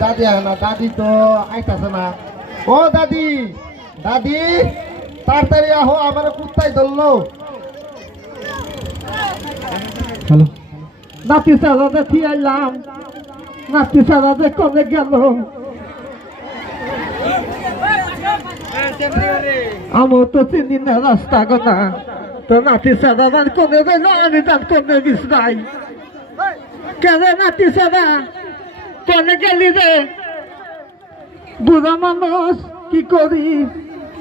দাদি না দাদি তো আইতাছে না। ও দাদি, দাদি তাড়াতাড়ি আহো, আমার কুত্তায় ধরলো। হ্যালো, নাতি সাদাতে কি আইলাম, নাতি সাদাতে কমে গেল। আমার তো চিনি না রাস্তা গোনা, তো নাতি সাদার কমে গেল, আমি তার কমে বিছনাই। কেন নাতি সাদা কমে গেলি রে? বুড়া মানুষ কি করি,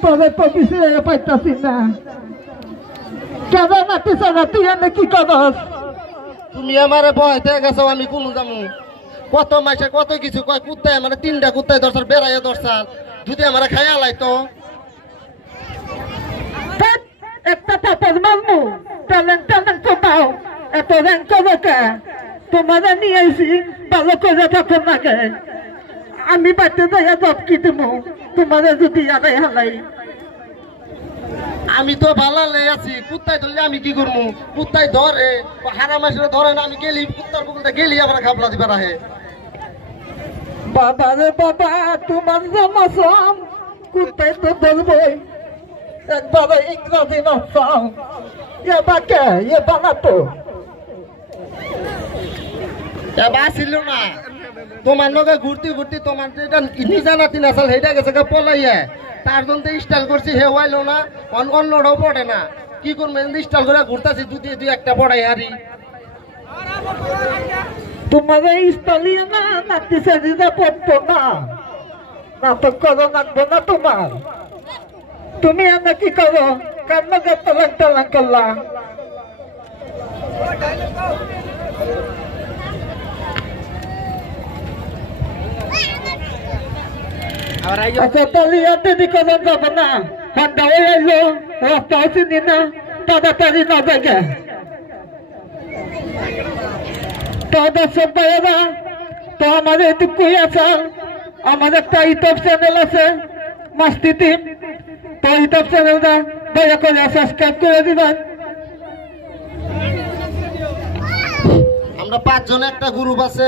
তবে তো বিছরে পাইতাছি না। কেন নাতি সাদা তুই এনে কি করস? তুমি আমারে বয়তে গেছো, আমি কোন যামু? কত মাসে কত কিছু কয়, কুত্তায় আমার 3টা কুত্তায় দরসার বেড়াইয়া দরসার, যদি আমার খাইয়া লাইতো। একটা পাপের মারমু, ট্যালেন্ট ট্যালেন্ট কোথাও এত র্যাঙ্ক করবে কে? তোমাদের নিয়ে এসি ভালো করে থাকো না কে? আমি বাড়িতে যাইয়া জব কি দেবো তোমাদের যদি আদায় হালাই? আমি তো ভালো লে আছি, কুত্তায় ধরলে আমি কি করবো? কুত্তায় ধরে হারা মাসে ধরে না, আমি গেলি কুত্তার পুকুরটা গেলি আবার খাবলা দিবার আহে। বাবা রে বাবা, তোমার জমাসম কুত্তায় তো ধরবই। একবারে ইংরাজি নাচাও, এ বাকে এ বানাতো এবার ছিল না তোমার নগে ঘুরতে ঘুরতে তোমার যেটা নিজা নাতি নাচাল সেটা গেছে পলাইয়া, তার জন্য স্টাইল করছি, হে ওয়াইল না অন্যটাও পড়ে না। কি করবো স্টাইল করে ঘুরতেছি, দুই একটা পড়াই হারি। তোমার স্থলীয় না নাতি সাজিদা পড়তো না, নাটক করো নাকবো না তোমার। তুমি এনে কি করো? কান্না তালাং তালাং করলা। আচ্ছা তাহলে এতে কখন যাবো না? ঠান্ডা হয়ে এলো, রাস্তাও চিনি না, তাড়াতাড়ি না জায়গা। তো দর্শক ভাইয়েরা, তো আমাদের এটুকুই আছে। আমার একটা ইউটিউব চ্যানেল আছে মাস্তি টিম, তো ইউটিউব চ্যানেলটা দয়া করে সাবস্ক্রাইব করে দিবেন। আমরা 5 জন একটা গ্রুপ আছে।